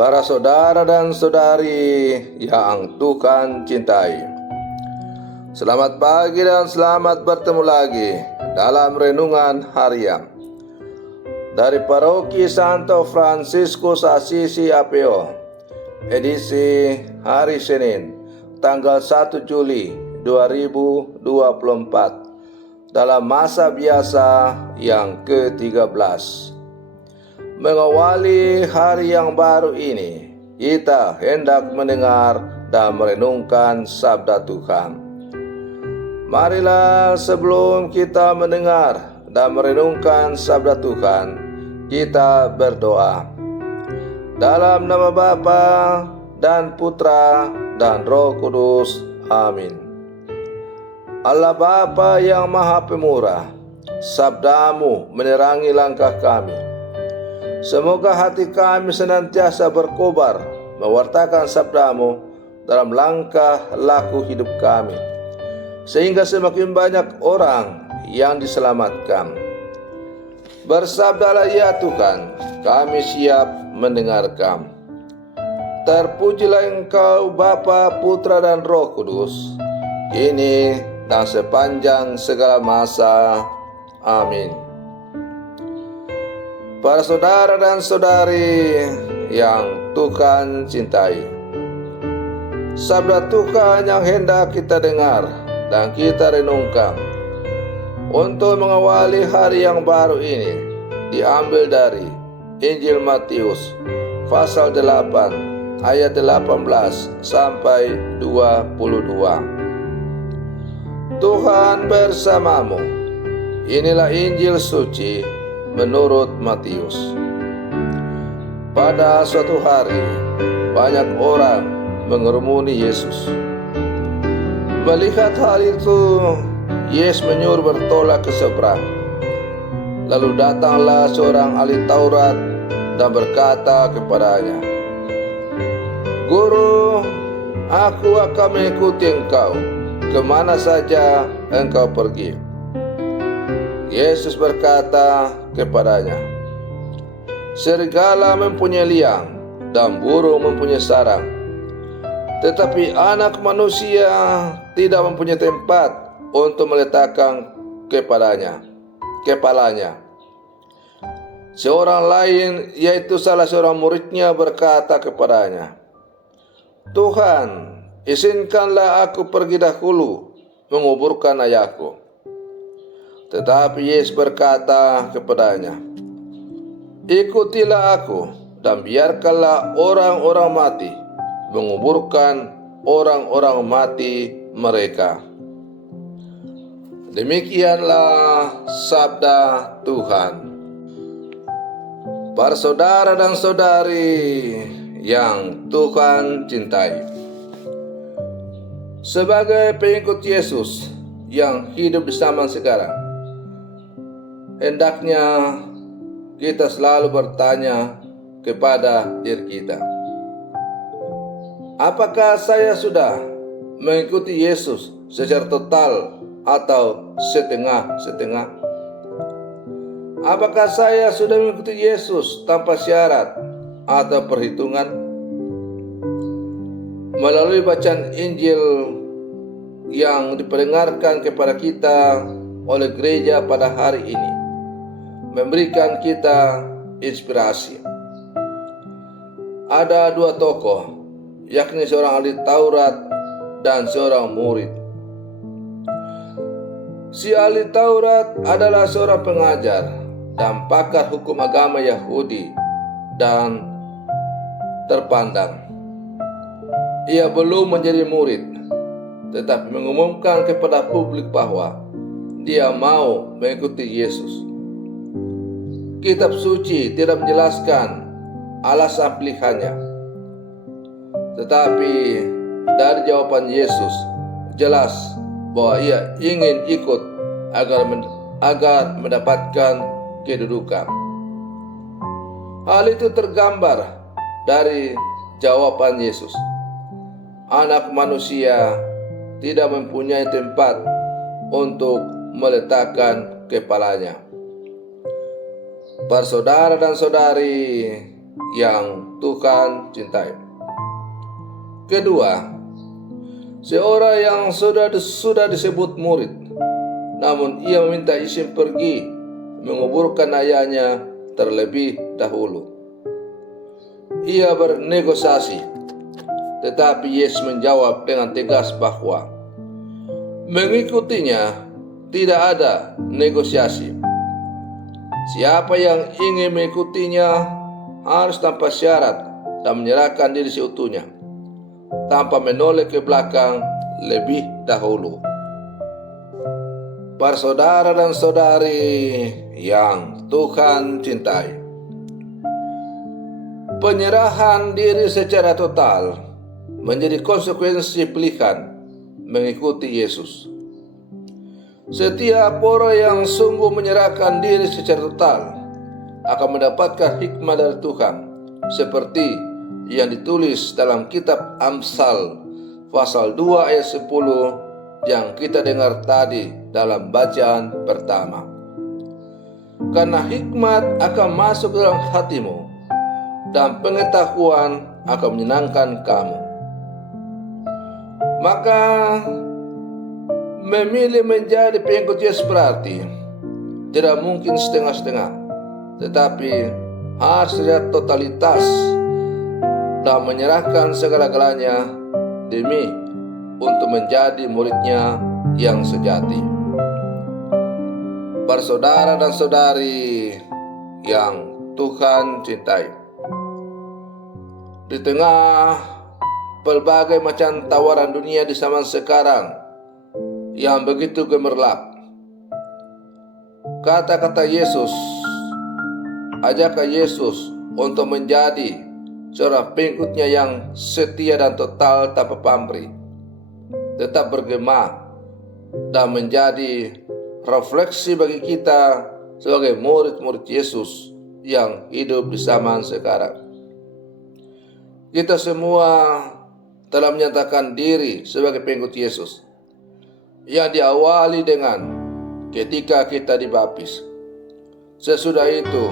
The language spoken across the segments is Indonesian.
Para saudara dan saudari yang Tuhan cintai, selamat pagi dan selamat bertemu lagi dalam renungan harian dari Paroki Santo Fransiskus Assisi APO, edisi hari Senin, tanggal 1 Juli 2024, dalam masa biasa yang ke-13. Mengawali hari yang baru ini, kita hendak mendengar dan merenungkan sabda Tuhan. Marilah sebelum kita mendengar dan merenungkan sabda Tuhan, kita berdoa. Dalam nama Bapa dan Putra dan Roh Kudus. Amin. Allah Bapa yang Maha Pemurah, sabdamu menerangi langkah kami. Semoga hati kami senantiasa berkobar mewartakan sabdamu dalam langkah laku hidup kami, sehingga semakin banyak orang yang diselamatkan. Bersabdalah ya Tuhan, kami siap mendengarkan. Terpujilah Engkau Bapa, Putra dan Roh Kudus, kini dan sepanjang segala masa. Amin. Para saudara dan saudari yang Tuhan cintai, sabda Tuhan yang hendak kita dengar dan kita renungkan untuk mengawali hari yang baru ini diambil dari Injil Matius pasal 8 ayat 18 sampai 22. Tuhan bersamamu. Inilah Injil suci menurut Matius. Pada suatu hari, banyak orang mengerumuni Yesus. Melihat hal itu, Yesus menyuruh bertolak ke seberang. Lalu datanglah seorang ahli Taurat dan berkata kepadanya, "Guru, aku akan mengikuti engkau kemana saja engkau pergi." Yesus berkata kepadanya, "Serigala mempunyai liang dan burung mempunyai sarang, tetapi Anak Manusia tidak mempunyai tempat untuk meletakkan kepalanya." Seorang lain, yaitu salah seorang muridnya, berkata kepadanya, "Tuhan, izinkanlah aku pergi dahulu menguburkan ayahku." Tetapi Yesus berkata kepadanya, "Ikutilah aku dan biarkanlah orang-orang mati menguburkan orang-orang mati mereka." Demikianlah sabda Tuhan. Para saudara dan saudari yang Tuhan cintai, sebagai pengikut Yesus yang hidup di zaman sekarang, hendaknya kita selalu bertanya kepada diri kita, apakah saya sudah mengikuti Yesus secara total atau setengah-setengah? Apakah saya sudah mengikuti Yesus tanpa syarat atau perhitungan? Melalui bacaan Injil yang diperdengarkan kepada kita oleh gereja pada hari ini, memberikan kita inspirasi. Ada dua tokoh, yakni seorang ahli Taurat dan seorang murid. Si ahli Taurat adalah seorang pengajar dan pakar hukum agama Yahudi dan terpandang. Ia belum menjadi murid, tetapi mengumumkan kepada publik bahwa dia mau mengikuti Yesus. Kitab suci tidak menjelaskan alasan pilihannya, tetapi dari jawaban Yesus jelas bahwa ia ingin ikut agar mendapatkan kedudukan. Hal itu tergambar dari jawaban Yesus. Anak Manusia tidak mempunyai tempat untuk meletakkan kepalanya. Para saudara dan saudari yang Tuhan cintai. Kedua, seorang yang sudah disebut murid, namun ia meminta izin pergi menguburkan ayahnya terlebih dahulu. Ia bernegosiasi, tetapi Yesus menjawab dengan tegas bahwa mengikutinya tidak ada negosiasi. Siapa yang ingin mengikutinya harus tanpa syarat dan menyerahkan diri seutuhnya, tanpa menoleh ke belakang lebih dahulu. Para saudara dan saudari yang Tuhan cintai, penyerahan diri secara total menjadi konsekuensi pilihan mengikuti Yesus. Setiap orang yang sungguh menyerahkan diri secara total akan mendapatkan hikmat dari Tuhan, seperti yang ditulis dalam kitab Amsal pasal 2 ayat 10 yang kita dengar tadi dalam bacaan pertama. Karena hikmat akan masuk dalam hatimu dan pengetahuan akan menyenangkan kamu. Maka memilih menjadi pengikut Yesus berarti tidak mungkin setengah-setengah, tetapi harus lihat totalitas dan menyerahkan segala-galanya demi untuk menjadi muridnya yang sejati. Para saudara dan saudari yang Tuhan cintai, di tengah berbagai macam tawaran dunia di zaman sekarang yang begitu gemerlap, kata-kata Yesus, ajakan Yesus untuk menjadi seorang pengikutnya yang setia dan total tanpa pamrih, tetap bergema dan menjadi refleksi bagi kita sebagai murid-murid Yesus yang hidup di zaman sekarang. Kita semua telah menyatakan diri sebagai pengikut Yesus, yang diawali dengan ketika kita dibaptis. Sesudah itu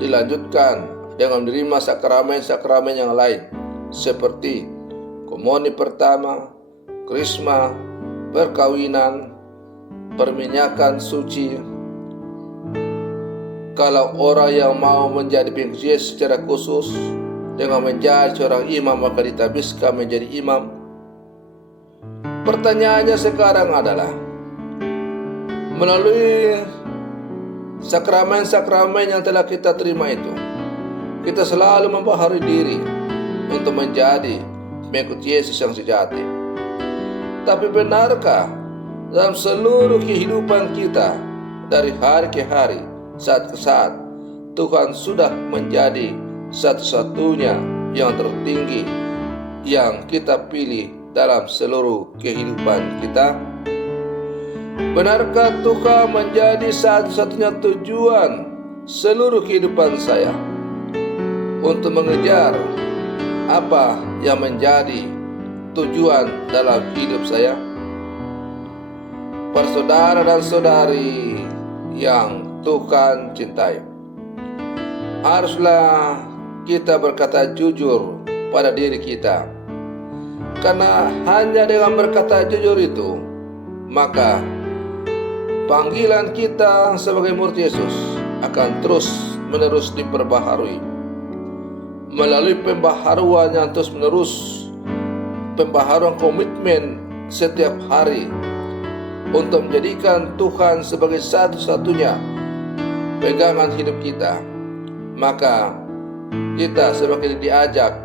dilanjutkan dengan menerima sakramen-sakramen yang lain, seperti komuni pertama, krisma, perkawinan, perminyakan suci. Kalau orang yang mau menjadi pengikut Yesus secara khusus dengan menjadi seorang imam, maka ditabiskan menjadi imam. Pertanyaannya sekarang adalah, melalui sakramen-sakramen yang telah kita terima itu, kita selalu membaharui diri untuk menjadi pengikut Yesus yang sejati. Tapi benarkah dalam seluruh kehidupan kita dari hari ke hari, saat ke saat, Tuhan sudah menjadi satu-satunya yang tertinggi yang kita pilih dalam seluruh kehidupan kita? Benarkah Tuhan menjadi satu-satunya tujuan seluruh kehidupan saya untuk mengejar apa yang menjadi tujuan dalam hidup saya? Para saudara dan saudari yang Tuhan cintai, haruslah kita berkata jujur pada diri kita, karena hanya dengan berkata jujur itu, maka panggilan kita sebagai murid Yesus akan terus-menerus diperbaharui melalui pembaharuan yang terus-menerus, pembaharuan komitmen setiap hari untuk menjadikan Tuhan sebagai satu-satunya pegangan hidup kita. Maka kita semakin diajak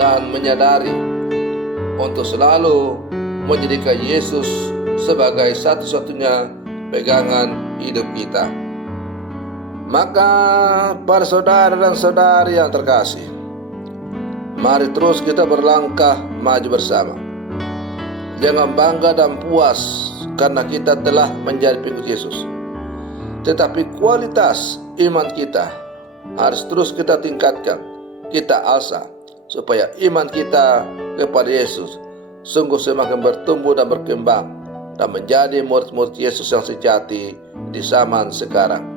dan menyadari untuk selalu menjadikan Yesus sebagai satu-satunya pegangan hidup kita. Maka para saudara dan saudari yang terkasih, mari terus kita berlangkah maju bersama. Jangan bangga dan puas karena kita telah menjadi pengikut Yesus, tetapi kualitas iman kita harus terus kita tingkatkan, kita asah, supaya iman kita kepada Yesus sungguh semakin bertumbuh dan berkembang dan menjadi murid-murid Yesus yang sejati di zaman sekarang.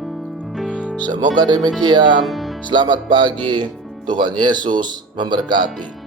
Semoga demikian. Selamat pagi, Tuhan Yesus memberkati.